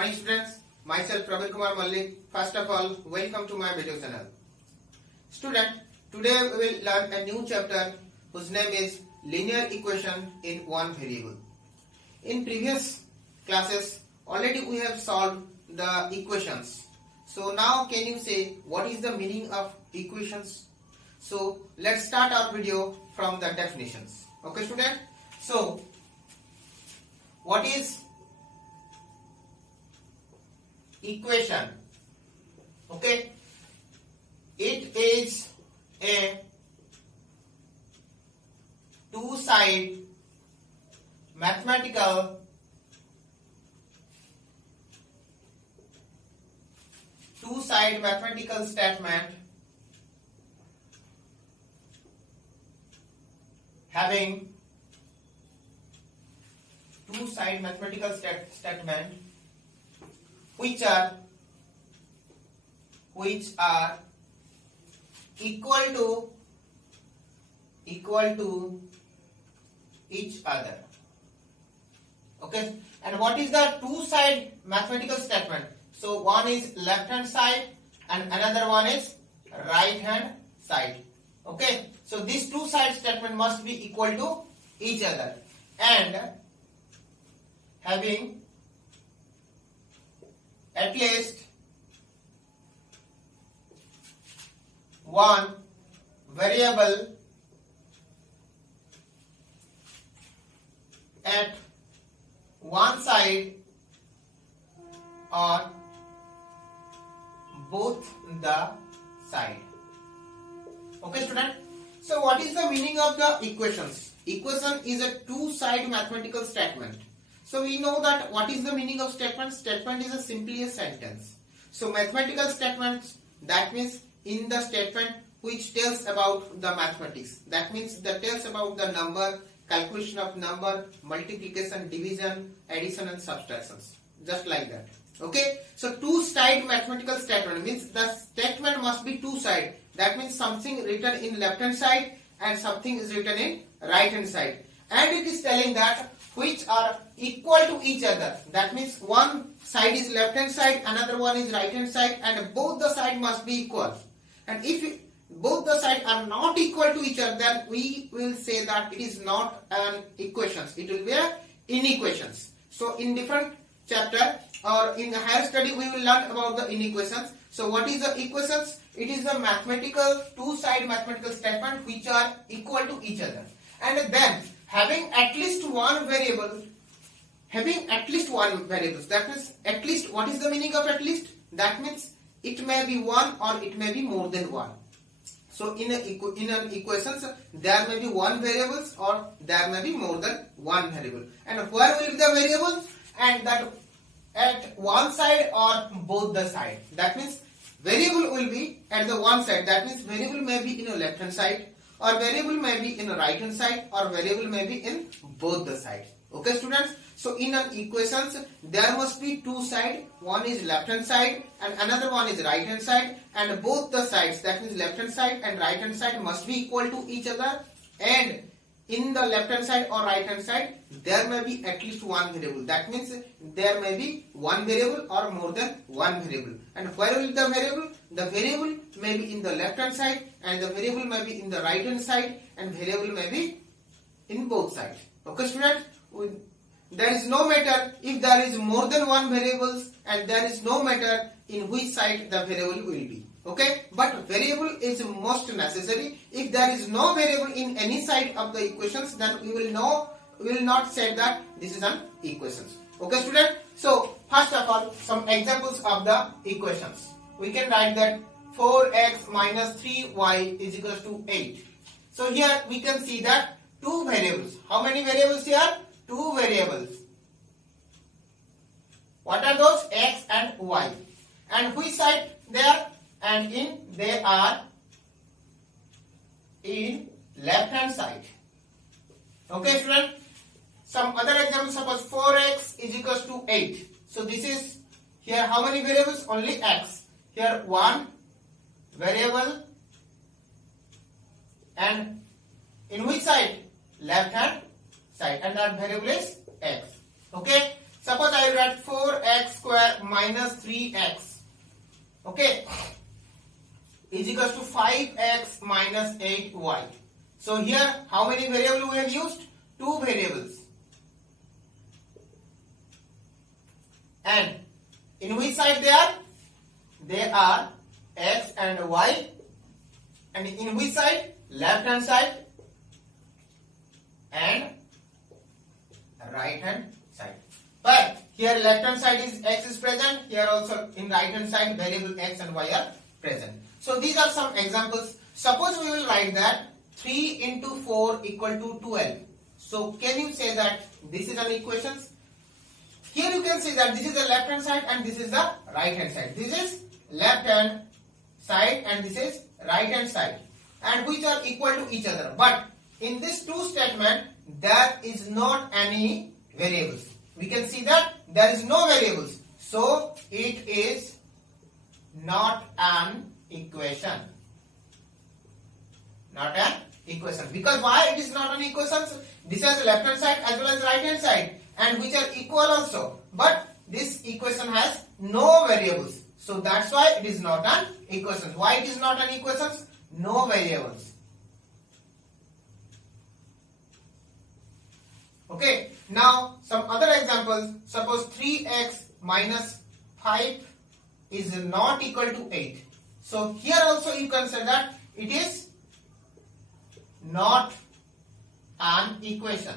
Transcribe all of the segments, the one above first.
Morning students, myself Praveen Kumar Mallik. First of all, welcome to my video channel. Student, today we will learn a new chapter whose name is linear equation in one variable. In previous classes, already we have solved the equations. So now can you say what is the meaning of equations? So let's start our video from the definitions. Okay student? So what is equation? Okay, it is a two-side mathematical statement having two-side mathematical statement which are equal to each other. Okay, and what is the two-side mathematical statement? So one is left hand side and another one is right hand side. Okay, so these two-side statement must be equal to each other and having at least one variable at one side or both the side. Okay student, so what is the meaning of the equations? Equation is a two-side mathematical statement. So we know that what is the meaning of statement? Statement is simply a sentence. So mathematical statements, that means in the statement which tells about the mathematics. That means that tells about the number, calculation of number, multiplication, division, addition and subtractions. Just like that. Okay. So two-side mathematical statement means the statement must be two-side. That means something written in left hand side and something is written in right hand side. And it is telling that which are equal to each other. That means one side is left hand side, another one is right hand side, and both the side must be equal. And if both the sides are not equal to each other, then we will say that it is not an equations. It will be an inequations. So in different chapter or in the higher study, we will learn about the inequations. So what is the equations? It is a mathematical two-side mathematical statement which are equal to each other. And then having at least one variable, that means at least, what is the meaning of at least? That means it may be one or it may be more than one. So in an equations, there may be one variables or there may be more than one variable. And where will be the variables? And that at one side or both the side. That means variable will be at the one side. That means variable may be in a left hand side, or variable may be in a right hand side, or variable may be in both the sides. Okay students, so in an equations there must be two sides. One is left hand side and another one is right hand side, and both the sides, that means left hand side and right hand side, must be equal to each other. And in the left hand side or right hand side there may be at least one variable. That means there may be one variable or more than one variable. And where will the variable? The variable may be in the left hand side and the variable may be in the right hand side and variable may be in both sides. Okay students, there is no matter if there is more than one variables, and there is no matter in which side the variable will be. Okay, but variable is most necessary. If there is no variable in any side of the equations, then we will not say that this is an equations. Okay student, so first of all some examples of the equations. We can write that 4x minus 3y is equals to 8. So here we can see that two variables. How many variables here? Two variables. What are those? X and y. And which side they are? And they are in left hand side. Okay student. Some other examples, suppose 4x is equals to 8. So this is here how many variables? Only x. Here one variable, and in which side? Left hand side, and that variable is x. Okay, Suppose I will write 4x square minus 3x, okay, is equals to 5x minus 8y. So here how many variables we have used? 2 variables. And in which side they are? They are x and y. And in which side? Left hand side and right hand side. But here left hand side is x is present. Here also in right hand side variable x and y are present. So these are some examples. Suppose we will write that 3 into 4 equal to 12. So can you say that this is an equation? Here you can see that this is the left hand side and this is the right hand side. This is left hand side and this is right hand side, and which are equal to each other. But in this two statement there is not any variables. We can see that there is no variables. So it is not an equation. Not an equation. Because why it is not an equation? This has left hand side as well as right hand side, and which are equal also. But this equation has no variables. So that's why it is not an equation. Why it is not an equation? No variables. Okay. Now some other examples. Suppose 3x minus 5 is not equal to 8. So here also you can say that it is not an equation.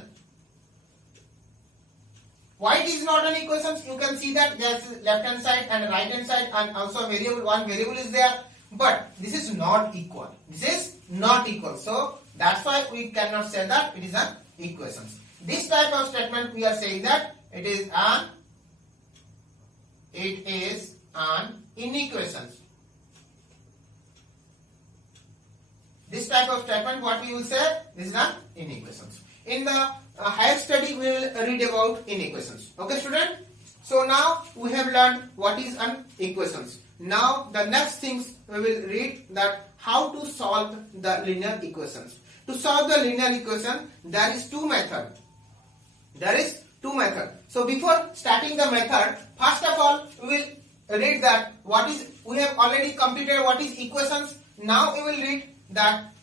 Why it is not an equation? You can see that there is left hand side and right hand side, and also variable, one variable is there, but this is not equal. This is not equal. So that's why we cannot say that it is an equation. This type of statement we are saying that it is an inequation. This type of statement, what we will say, this is an inequation. In the higher study, we will read about inequations. Okay, student? So now we have learned what is an equation. Now the next things we will read that how to solve the linear equations. To solve the linear equation, there is two methods. There is two methods. So before starting the method, first of all, we will read that what is, we have already completed what is equations. Now we will read that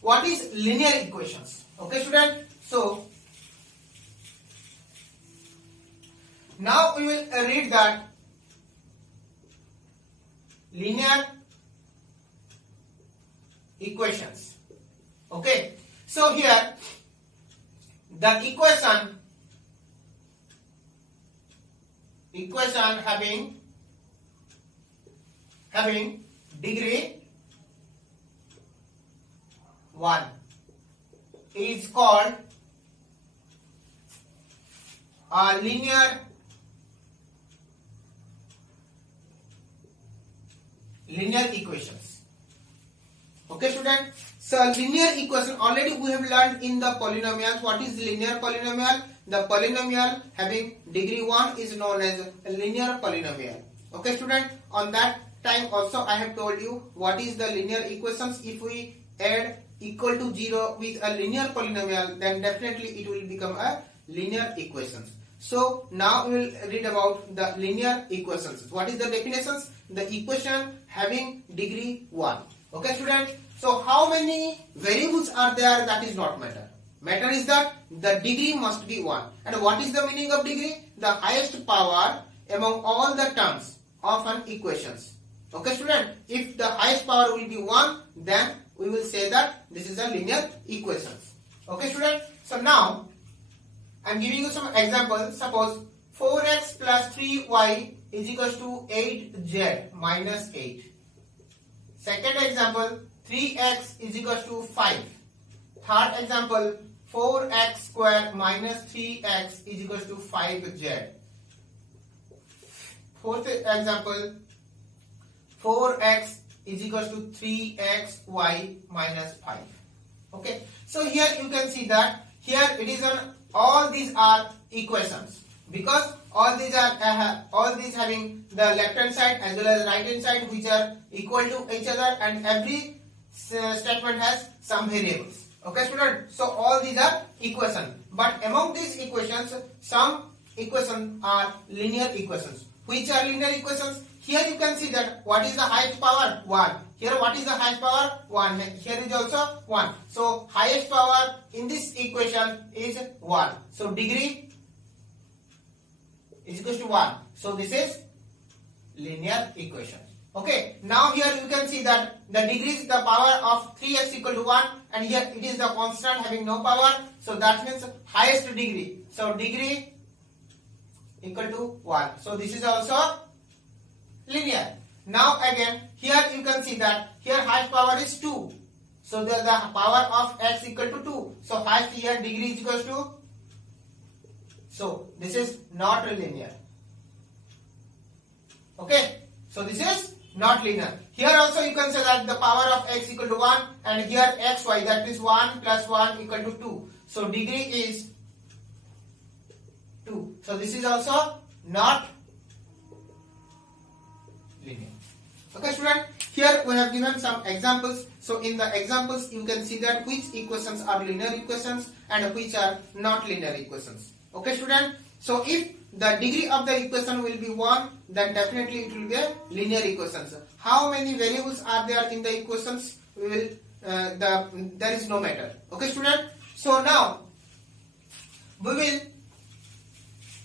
what is linear equations. Okay, student? So now we will read that linear equations. Okay, so here the equation having degree 1 is called a linear equations. Okay, student? So linear equation, already we have learned in the polynomials. What is linear polynomial? The polynomial having degree 1 is known as a linear polynomial. Okay, student? On that time also I have told you what is the linear equations. If we add equal to 0 with a linear polynomial, then definitely it will become a linear equations. So now we will read about the linear equations. What is the definitions? The equation having degree 1. Okay, student? So how many variables are there, that is not matter. Matter is that the degree must be 1. And what is the meaning of degree? The highest power among all the terms of an equations. Okay, student? If the highest power will be 1, then we will say that this is a linear equations. Okay, student? So now I am giving you some examples. Suppose 4x plus 3y is equals to 8z minus 8. Second example, 3x is equals to 5. Third example, 4x square minus 3x is equals to 5z. Fourth example, 4x is equals to 3xy minus 5. Okay, so here you can see that here it is an, all these are equations, because all these having the left hand side as well as right hand side which are equal to each other, and every statement has some variables. Okay, student? So all these are equations, but among these equations some equations are linear equations. Which are linear equations? Here you can see that what is the highest power? 1. Here what is the highest power? 1. Here is also 1. So highest power in this equation is 1. So degree is equals to 1. So this is linear equation. Okay. Now here you can see that the degree is the power of 3x equal to 1, and here it is the constant having no power. So that means highest degree. So degree equal to 1. So this is also linear. Now again here you can see that here highest power is 2. So the power of x equal to 2. So highest here degree is equals to. So this is not linear. Okay. So this is not linear. Here also you can say that the power of x equal to 1, and here xy, that is 1 plus 1 equal to 2. So degree is 2. So this is also not linear. Okay student, here we have given some examples. So in the examples you can see that which equations are linear equations and which are not linear equations. Okay student, so if the degree of the equation will be 1, then definitely it will be a linear equations. How many variables are there in the equations? We will there is no matter. Okay student, so now we will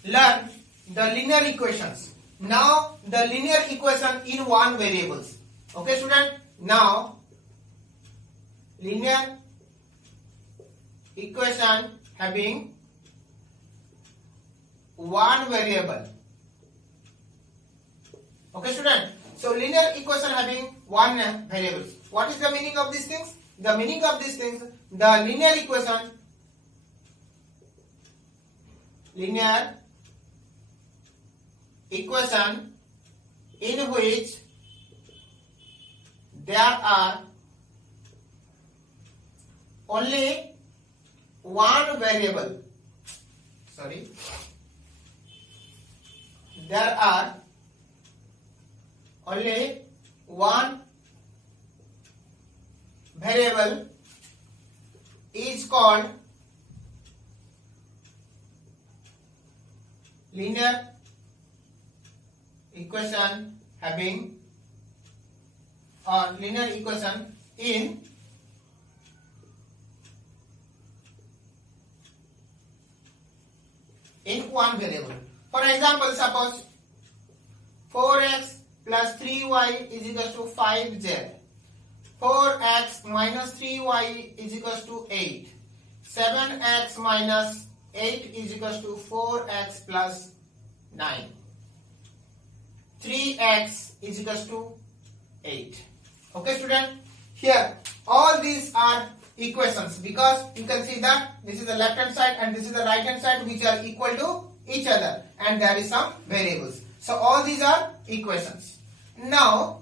learn the linear equations. Now the linear equation in one variables. Okay student, now linear equation having one variable. Okay student, so linear equation having one variable. What is the meaning of these things? The meaning of these things, the linear equation in which there are only one variable. Sorry. There are only one variable is called linear equation having, or linear equation in one variable. For example, suppose 4x plus 3y is equals to 5z. 4x minus 3y is equals to 8. 7x minus 8 is equals to 4x plus 9. 3x is equals to 8. Okay student, here all these are equations, because you can see that this is the left hand side and this is the right hand side, which are equal to each other, and there is some variables. So all these are equations. Now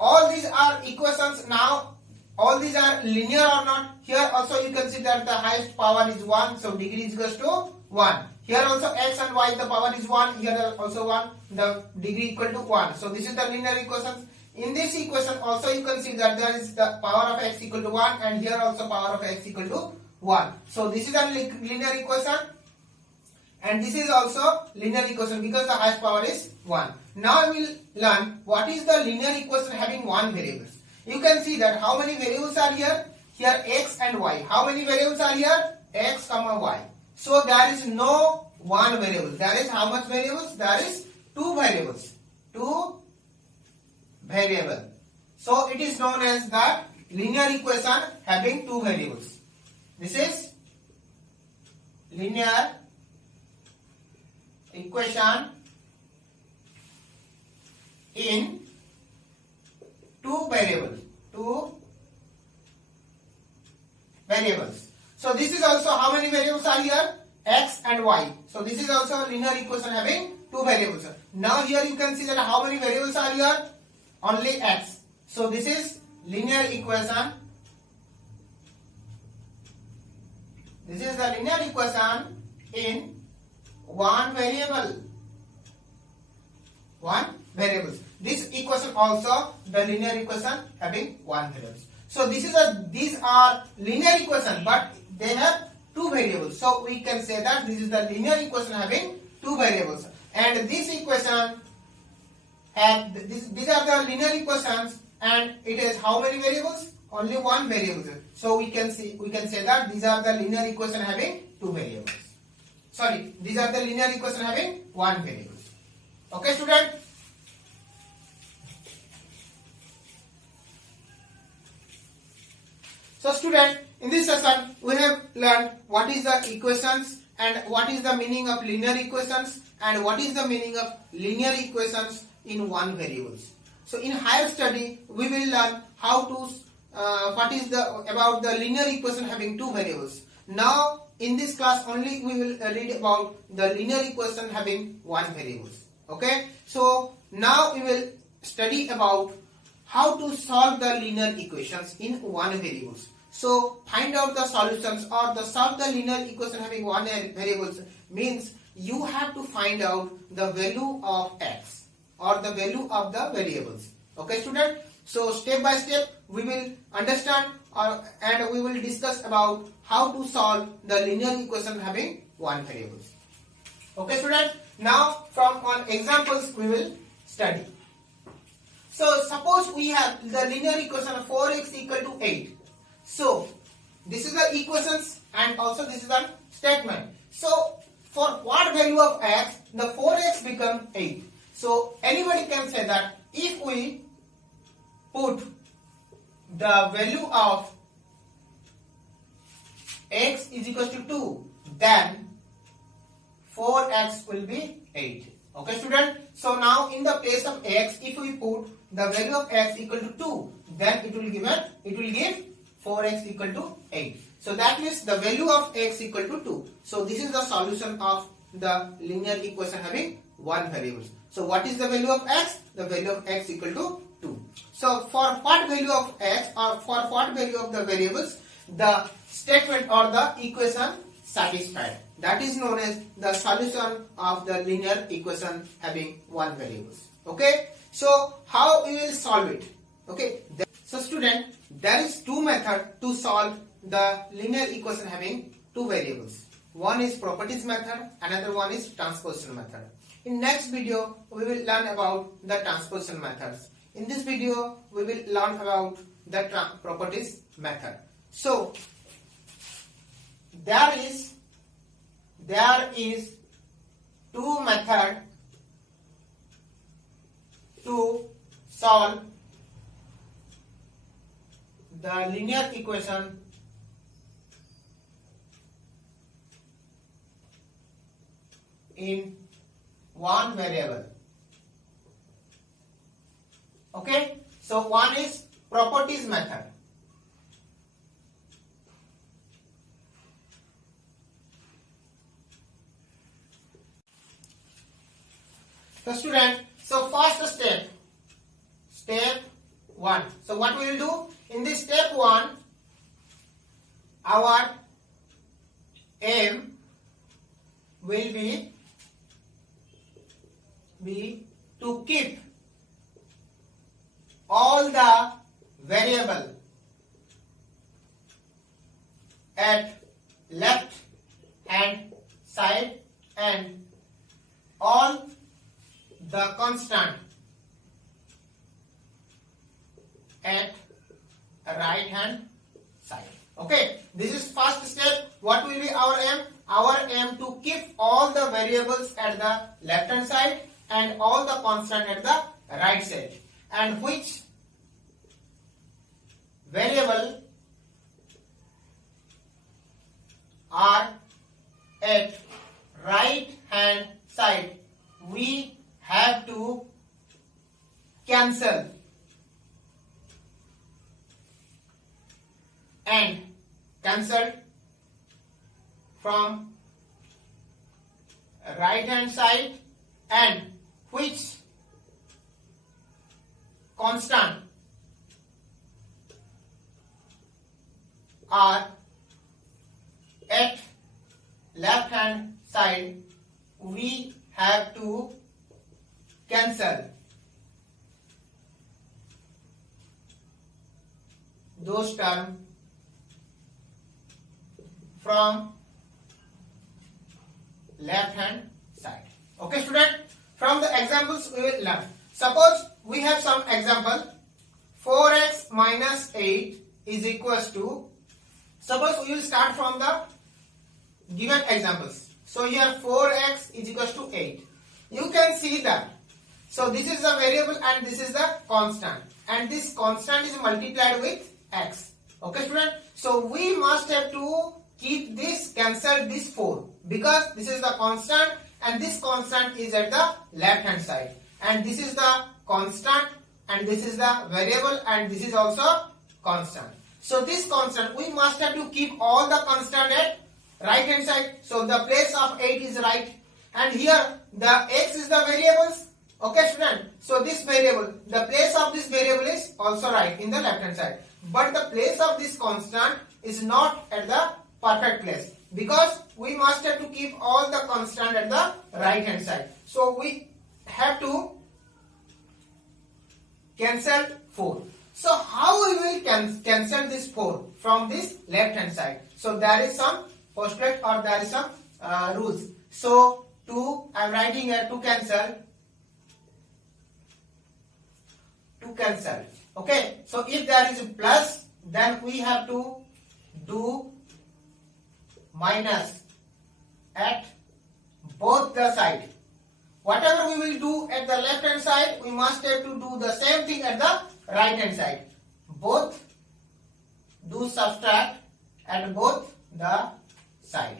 all these are equations. Now all these are linear or not? Here also you can see that the highest power is 1, so degree is equals to 1. Here also x and y, the power is 1, here also 1, the degree equal to 1. So this is the linear equations. In this equation also you can see that there is the power of x equal to 1, and here also power of x equal to 1. So this is a linear equation, and this is also linear equation because the highest power is 1. Now we will learn what is the linear equation having one variables. You can see that how many variables are here? Here x and y. How many variables are here? X comma y. So there is no one variable. There is how much variables? There is two variables. Two variable. So it is known as the linear equation having two variables. This is linear equation in two variables. So this is also how many variables are here? X and y. So this is also a linear equation having two variables. Now here you can see that how many variables are here? Only x. So this is linear equation. This is the linear equation in one variable. This equation also the linear equation having one variable. So these are linear equation, but they have two variables. So we can say that this is the linear equation having two variables, and this equation have these are the linear equations, and it has how many variables? Only one variable. So we can say that these are the linear equation having two variables. Sorry, these are the linear equation having one variable. Okay, student. So student, in this session we have learned what is the equations and what is the meaning of linear equations and what is the meaning of linear equations in one variables. So in higher study we will learn how to what is the about the linear equation having two variables. Now in this class only we will read about the linear equation having one variables. Okay, so now we will study about how to solve the linear equations in one variables. So find out the solutions or the solve the linear equation having one variables means you have to find out the value of x or the value of the variables. Okay, student. So step by step we will understand and we will discuss about how to solve the linear equation having one variables. Okay, student. Now from on examples we will study. So suppose we have the linear equation of 4x equal to 8. So this is the equations and also this is the statement. So for what value of x, the 4x become 8. So anybody can say that if we put the value of x is equal to 2, then 4x will be 8. Okay, student. So now in the place of x, if we put the value of x equal to 2, then it will give 4x equal to 8. So that means the value of x equal to 2. So this is the solution of the linear equation having one variable. So what is the value of x? The value of x equal to 2. So for what value of x or for what value of the variables, the statement or the equation satisfied. That is known as the solution of the linear equation having one variables. Okay. So how we will solve it? Okay. So student, there is two methods to solve the linear equation having two variables. One is properties method, another one is transposition method. In next video, we will learn about the transposition methods. In this video, we will learn about the properties method. So there is two methods to solve the linear equation in one variable. Okay, so one is properties method. So student, so first step 1. So what we will do in this step 1, our aim will be to keep all the variable at left hand side and all the constant at right hand side. Okay, this is first step. What will be our aim? Our aim to keep all the variables at the left hand side and all the constant at the right side, and which variable are at right hand side, we have to cancel and cancel from right hand side, and which constant are at left hand side, we have to cancel those terms from left hand side. Okay student, from the examples we will learn. Suppose we have some example. 4x minus 8 is equals to, suppose we will start from the given examples. So here 4x is equals to 8. You can see that. So this is the variable and this is the constant. And this constant is multiplied with x. Okay student. So we must have to keep this, cancel this 4. Because this is the constant and this constant is at the left hand side. And this is the constant and this is the variable and this is also constant. So this constant, we must have to keep all the constant at right hand side. So the place of 8 is right. And here the x is the variables. Okay student. So this variable, the place of this variable is also right in the left hand side. But the place of this constant is not at the perfect place. Because we must have to keep all the constant at the right hand side. So we have to cancel 4. So how we will cancel this 4 from this left hand side? So there is some postulate or there is some rules. So I am writing here to cancel. Okay. So if there is a plus, then we have to do minus at both the side. Whatever we will do at the left hand side, we must have to do the same thing at the right hand side. Both do subtract at both the side.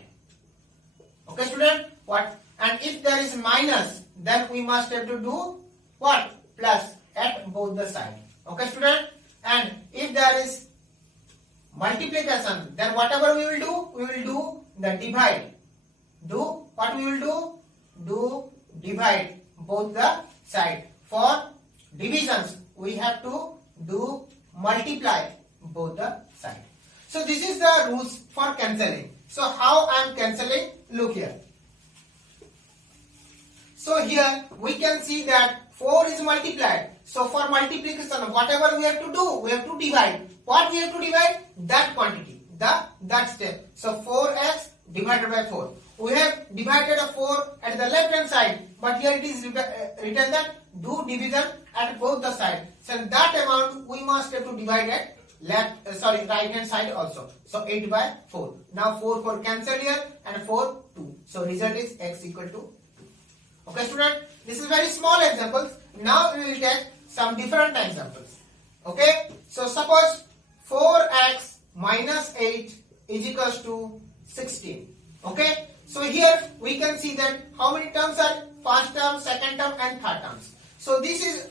Okay student? What? And if there is minus, then we must have to do what? Plus at both the side. Okay student? And if there is multiplication, then whatever we will do the divide. Do what we will do? Do divide both the side. For divisions, we have to do multiply both the side. So this is the rules for cancelling. So how I am cancelling? Look here. So here we can see that 4 is multiplied. So for multiplication, whatever we have to do, we have to divide. What we have to divide? That quantity, that step. So 4x divided by 4. We have divided a 4 at the left hand side, but here it is written that do division at both the sides. So that amount we must have to divide at right hand side also. So 8 by 4. Now 4 cancel here and 4 2. So result is x equal to 2. Okay student, this is very small examples. Now we will take some different examples. Okay, so suppose 4x minus 8 is equals to 16. Okay, so here we can see that how many terms are first term, second term and third terms. So this is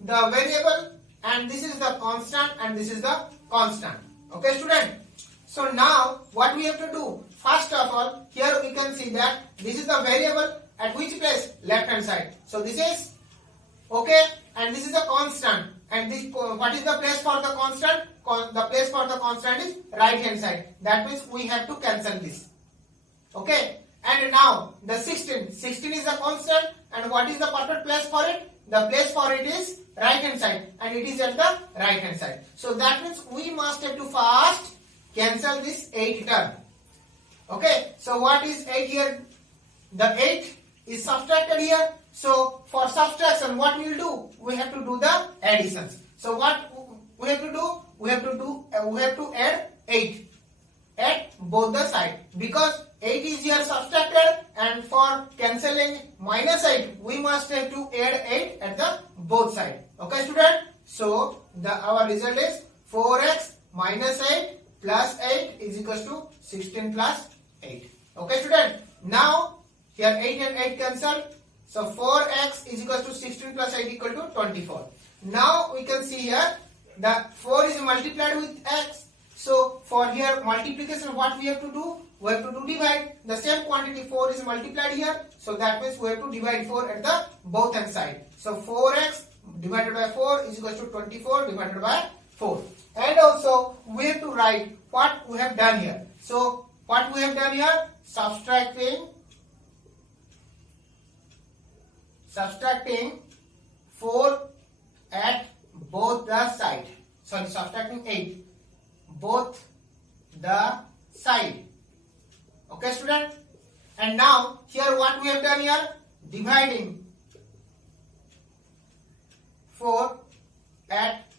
the variable and this is the constant and this is the constant. Okay student. So now what we have to do? First of all, here we can see that this is the variable at which place? Left hand side. So this is okay and this is the constant. And this, what is the place for the constant? The place for the constant is right hand side. That means we have to cancel this. Okay. And now the 16 is a constant and what is the perfect place for it? The place for it is right hand side and it is at the right hand side. So that means we must have to first cancel this 8 term. Okay. So what is 8 here? The 8 is subtracted here. So for subtraction, what we will do? We have to do the additions. So what we have to do? We have to add 8 at both the side because 8 is here subtracted and for cancelling minus 8, we must have to add 8 at the both side. Okay student? So our result is 4x minus 8 plus 8 is equals to 16 plus 8. Okay student? Now here 8 and 8 cancel. So 4x is equals to 16 plus 8 equal to 24. Now we can see here that 4 is multiplied with x. So for here multiplication, what we have to do? We have to do divide. The same quantity 4 is multiplied here. So that means we have to divide 4 at the both hand side. So 4x divided by 4 is equals to 24 divided by 4. And also we have to write what we have done here. So what we have done here? Subtracting 4 at both the side. Sorry, subtracting 8 both the side. Okay student? And now here what we have done here? dividing 4 at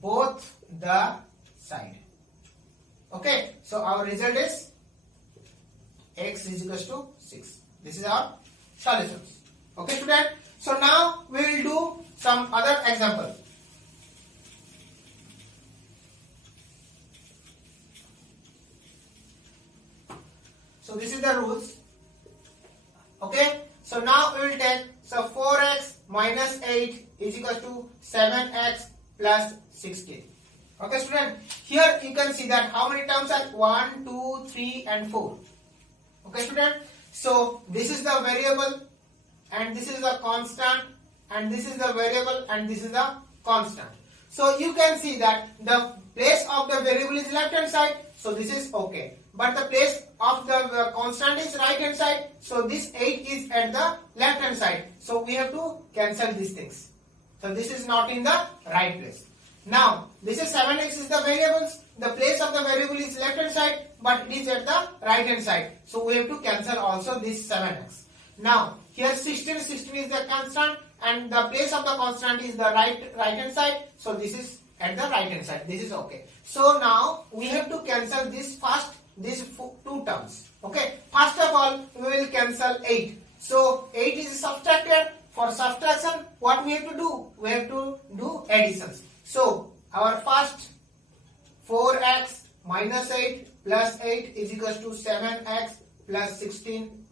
both the side. Okay, so our result is x is equals to 6. This is our solutions. Okay, student. So now we will do some other example. So this is the rules. Okay, so now we will take, so 4x minus 8 is equal to 7x plus 16. Okay, student. Here you can see that how many terms are 1, 2, 3 and 4. Okay, student. So this is the variable and this is the constant and this is the variable and this is the constant. So you can see that the place of the variable is left hand side, so this is okay. But the place of the constant is right hand side, so this 8 is at the left hand side. So we have to cancel these things. So this is not in the right place. Now this is 7x is the variables. The place of the variable is left hand side, but it is at the right hand side. So we have to cancel also this 7x. Now here 16 is the constant and the place of the constant is the right hand side. So this is at the right hand side. This is okay. So now we have to cancel this first, these two terms. Okay. First of all, we will cancel 8. So 8 is subtracted. For subtraction, what we have to do? We have to do additions. So our first 4x minus 8 plus 8 is equals to 7x plus 16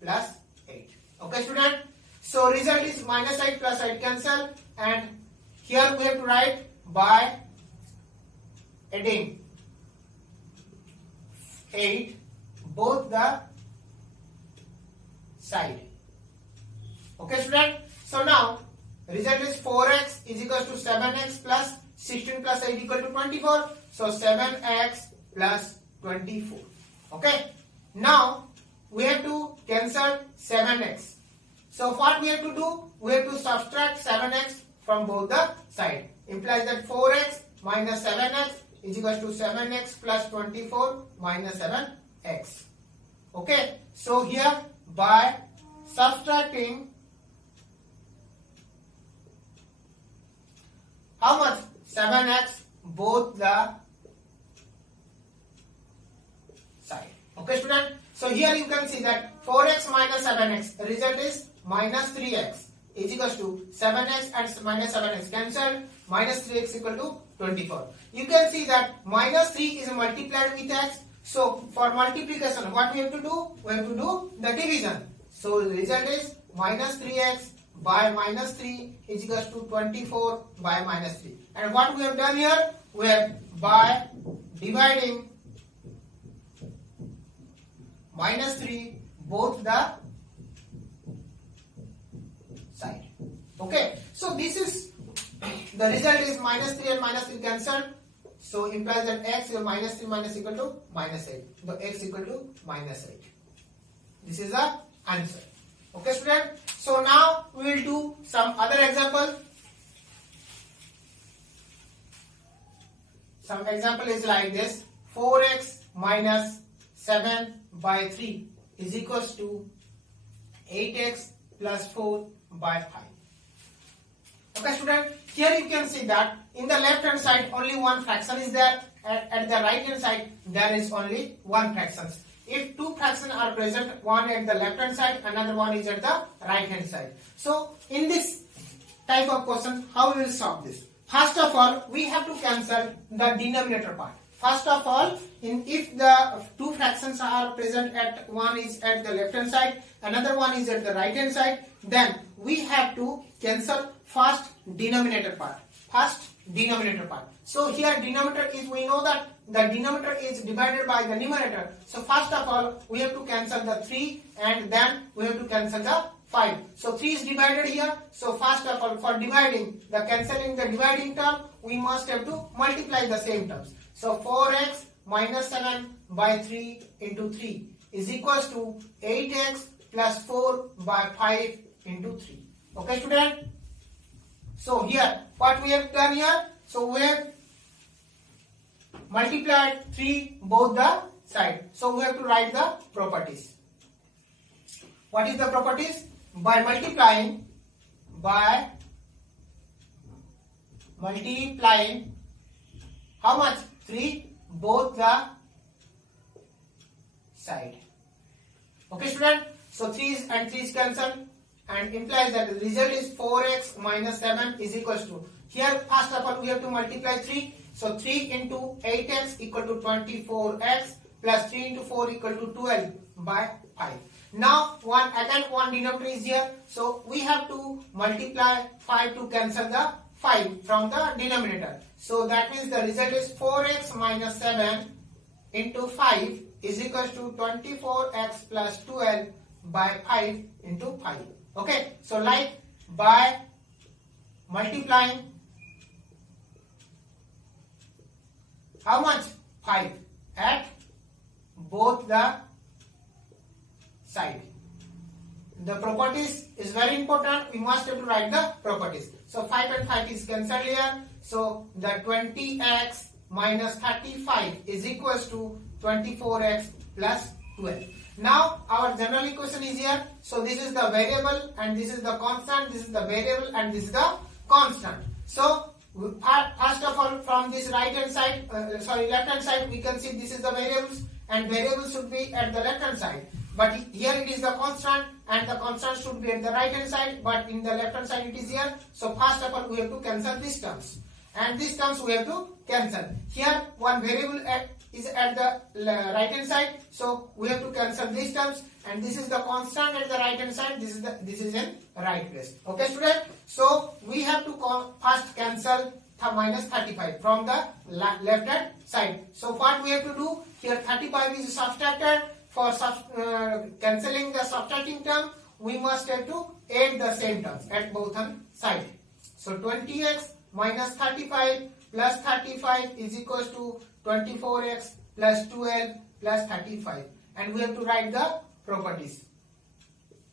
plus 8. Okay, student. So result is minus 8 plus 8 cancel, and here we have to write by adding 8 both the side. Okay, student. So now result is 4x is equals to 7x plus 16 plus 8 equal to 24. So 7x plus 24. Okay. Now we have to cancel 7x. So what we have to do? We have to subtract 7x from both the side. Implies that 4x minus 7x is equals to 7x plus 24 minus 7x. Okay. So here by subtracting how much? 7x both the side. Okay, student. So here you can see that 4x minus 7x result is minus 3x is equals to 7x and minus 7x cancelled. Minus 3x equal to 24. You can see that minus 3 is multiplied with x. So for multiplication, what we have to do? We have to do the division. So the result is minus 3x by minus 3 is equals to 24 by minus 3. And what we have done here? We have by dividing minus 3 both the side. Okay. So this is the result is minus 3 and minus 3 cancelled. So implies that x is minus 3 minus equal to minus 8. So x equal to minus 8. This is the answer. Okay, student. So now we will do some other example. Some example is like this. 4x minus 7 by 3 is equals to 8x plus 4 by 5. Okay, student. Here you can see that in the left hand side only one fraction is there. At the right hand side there is only one fraction. If two fractions are present, one at the left hand side, another one is at the right hand side. So in this type of question, how we will solve this? First of all, we have to cancel the denominator part. First of all, if the two fractions are present, at one is at the left hand side, another one is at the right hand side, then we have to cancel first denominator part. First denominator part. So here denominator is, we know that the denominator is divided by the numerator. So first of all, we have to cancel the 3 and then we have to cancel the 5. So 3 is divided here. So first of all, for dividing, the cancelling the dividing term, we must have to multiply the same terms. So 4x minus 7 by 3 into 3 is equals to 8x plus 4 by 5 into 3. Okay, student? So here, what we have done here? So we have multiplied 3 both the side. So we have to write the properties. what is the properties? By multiplying how much? 3 both the side. Okay student, so 3 and 3 is cancelled and implies that the result is 4x minus 7 is equals to, here first of all we have to multiply 3, so 3 into 8x equal to 24x plus 3 into 4 equal to 12 by 5. Now one denominator is here, so we have to multiply 5 to cancel the 5 from the denominator. So that means the result is 4x minus 7 into 5 is equals to 24x plus 12 by 5 into 5. Okay, so like by multiplying how much? 5 at both the side. The properties is very important. We must have to write the properties. So 5 and 5 is cancelled here. So the 20x minus 35 is equals to 24x plus 12. Now our general equation is here. So this is the variable and this is the constant. This is the variable and this is the constant. So first of all, from this right hand side, left hand side, we can see this is the variables and variables should be at the left hand side. But here it is the constant and the constant should be at the right hand side, but in the left hand side it is here. So first of all we have to cancel these terms and these terms we have to cancel. Here one variable is at the right hand side, so we have to cancel these terms, and this is the constant at the right hand side, this is in right place. Okay student, so we have to first cancel minus 35 from the left hand side. So what we have to do, here 35 is subtracted. For cancelling the subtracting term, we must have to add the same terms at both sides. So 20x minus 35 plus 35 is equals to 24x plus 12 plus 35, and we have to write the properties.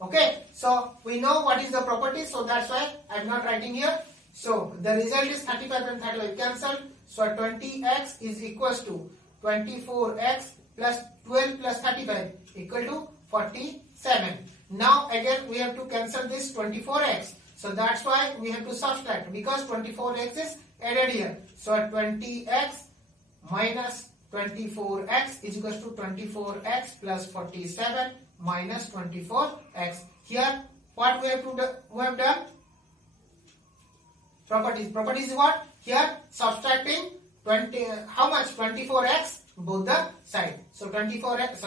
Okay, so we know what is the properties, so that's why I am not writing here. So the result is 35 and 35 cancelled. So 20x is equals to 24x plus 12 plus 35 equal to 47. Now again we have to cancel this 24x. So that's why we have to subtract, because 24x is added here. So 20x minus 24x is equals to 24x plus 47 minus 24x. Here what we have to do, we have done properties. Properties is what? Here subtracting 20, how much? 24x both the side. So 24x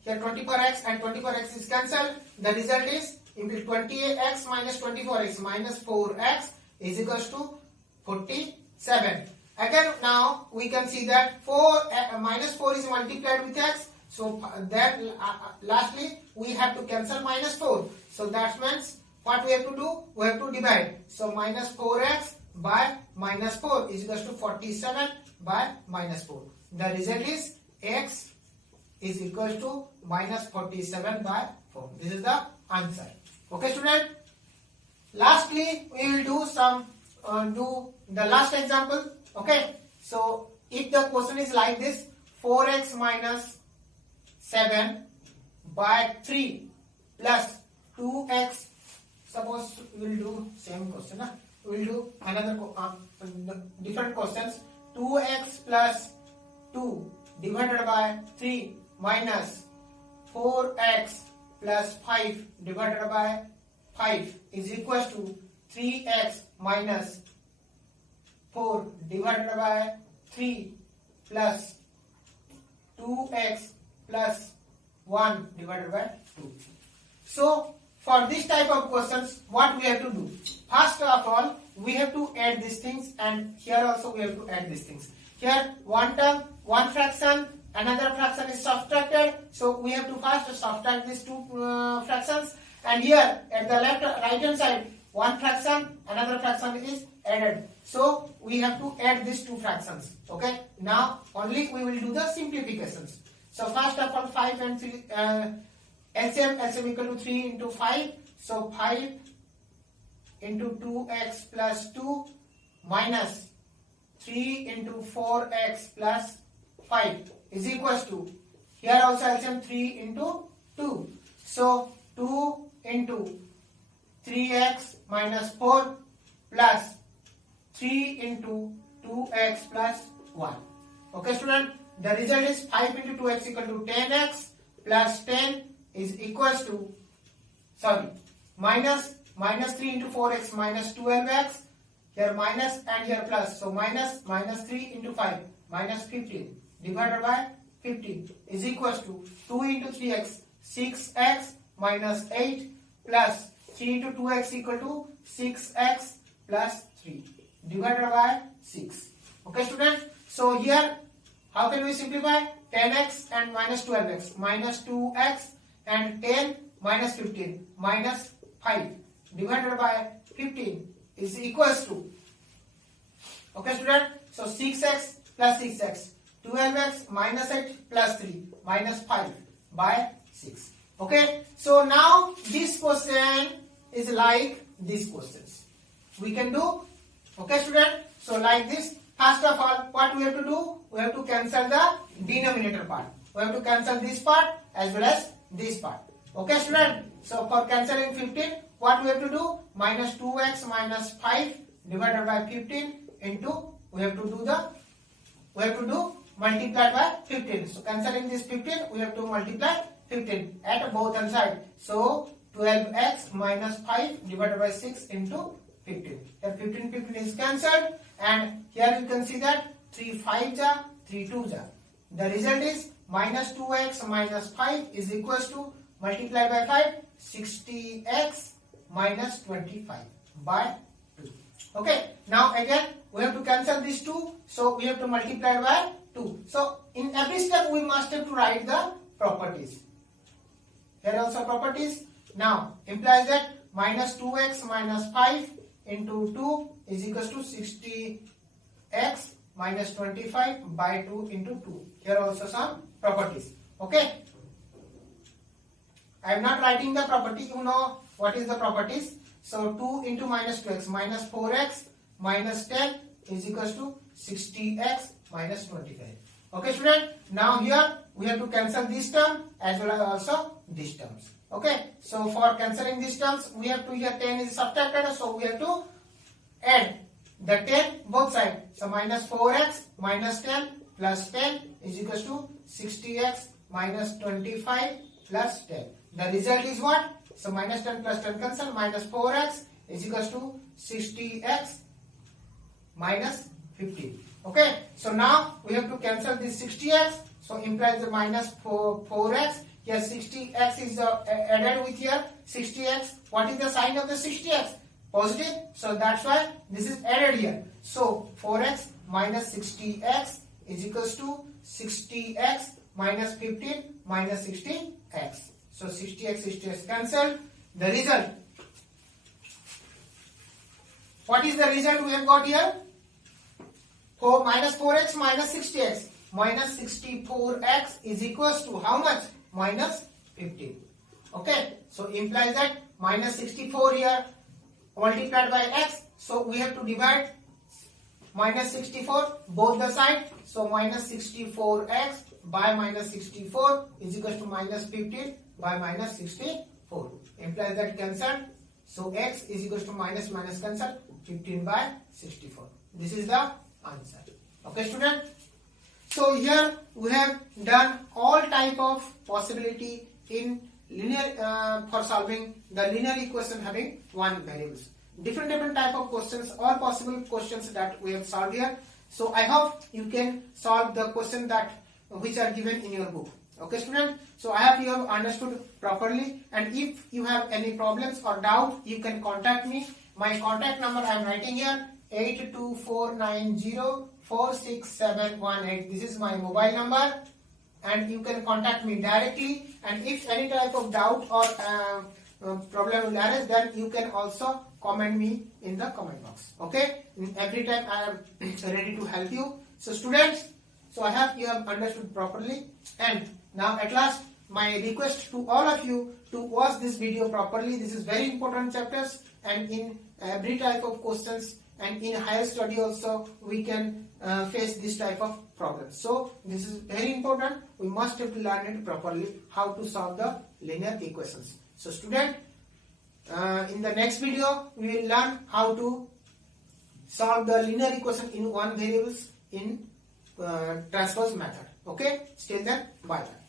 here 24x and 24x is cancelled. The result is 20x minus 24x minus 4x is equals to 47. Again now we can see that minus 4 is multiplied with x. So that lastly we have to cancel minus 4. So that means what we have to do? We have to divide. So minus 4x by minus 4 is equals to 47 by minus 4. The result is x is equal to minus 47 by 4. This is the answer. Okay student. Lastly we will do do the last example. Okay. So if the question is like this, 4x minus 7 by 3 plus 2x. Suppose we will do same question. We will do another different questions. 2x plus 2 divided by 3 minus 4x plus 5 divided by 5 is equals to 3x minus 4 divided by 3 plus 2x plus 1 divided by 2. So for this type of questions, what we have to do? First of all, we have to add these things, and here also we have to add these things. Here one term, one fraction, another fraction is subtracted. So we have to first subtract these two fractions, and here at the right hand side, one fraction, another fraction is added. So we have to add these two fractions. Okay. Now only we will do the simplifications. So first of all, 5 and 3. LCM equal to 3 into 5. So 5 into 2x plus 2 minus 3 into 4x plus 5 is equals to Here also LCM 3 into 2. So 2 into 3x minus 4 plus 3 into 2x plus 1. Okay student, the result is 5 into 2x equal to 10x plus 10 is equals to, minus 3 into 4x minus 12x, here minus and here plus, so minus 3 into 5 minus 15 divided by 15 is equals to 2 into 3x 6x minus 8 plus 3 into 2x equal to 6x plus 3 divided by 6. Okay student, so here how can we simplify? 10x and minus 12x minus 2x and 10 minus 15 minus 5 divided by 15 is equals to, okay student, so 6x plus 6x, 12x minus 8 plus 3 minus 5 by 6. Okay, so now this question is like these questions we can do. Okay student, so like this, first of all what we have to do, we have to cancel the denominator part, we have to cancel this part as well as this part. Okay student, so for cancelling 15 what we have to do, minus 2x minus 5 divided by 15 into, we have to do multiplied by 15. So cancelling this 15 we have to multiply 15 at both hand side. So 12x minus 5 divided by 6 into 15. Here 15 is cancelled, and here you can see that 3 5s are 3 2s are. The result is minus 2x minus 5 is equals to, multiply by 5, 60x minus 25 by 2. Okay, now again we have to cancel these 2, so we have to multiply by 2. So in every step we must have to write the properties. Here also properties. Now implies that minus 2x minus 5 into 2 is equals to 60x minus 25 by 2 into 2. Here also some properties. Okay, I am not writing the property, you know what is the properties. So 2 into minus 2x minus 4x minus 10 is equals to 60x minus 25. Okay student, now here we have to cancel this term as well as also these terms. Okay, so for cancelling these terms we have to, here 10 is subtracted, so we have to add the 10 both sides. So minus 4x minus 10 plus 10 is equals to 60x minus 25 plus 10. The result is what? So minus 10 plus 10 cancel, minus 4x is equals to 60x minus 15. Okay, so now we have to cancel this 60x, so implies the minus 4x. Here 60x is added with here 60x. What is the sign of the 60x? Positive, so that's why this is added here. So 4x minus 60x is equals to 60x minus 15 minus 60x. So 60x cancelled. The result, what is the result we have got here? Minus 4x minus 60x minus 64x is equals to how much? Minus 15. Okay, so implies that minus 64 here multiplied by x, so we have to divide minus 64 both the side, so minus 64x by minus 64 is equals to minus 15 by minus 64. Implies that cancelled, so x is equals to minus cancelled, 15 by 64. This is the answer. Okay student, so here we have done all type of possibility in linear for solving the linear equation having one variables. Different type of questions, all possible questions that we have solved here. So I hope you can solve the question that which are given in your book. Okay student, so I hope you have understood properly, and if you have any problems or doubt you can contact me. My contact number I am writing here, 8249046718. This is my mobile number and you can contact me directly, and if any type of doubt or problem will arise, then you can also comment me in the comment box. Okay, every time I am ready to help you. So students, so I hope you have understood properly, and now at last my request to all of you to watch this video properly. This is very important chapters, and in every type of questions and in higher study also we can face this type of problems. So this is very important. We must have to learn it properly how to solve the linear equations. So student, in the next video we will learn how to solve the linear equation in one variables in transpose method. Okay, stay there. Bye bye.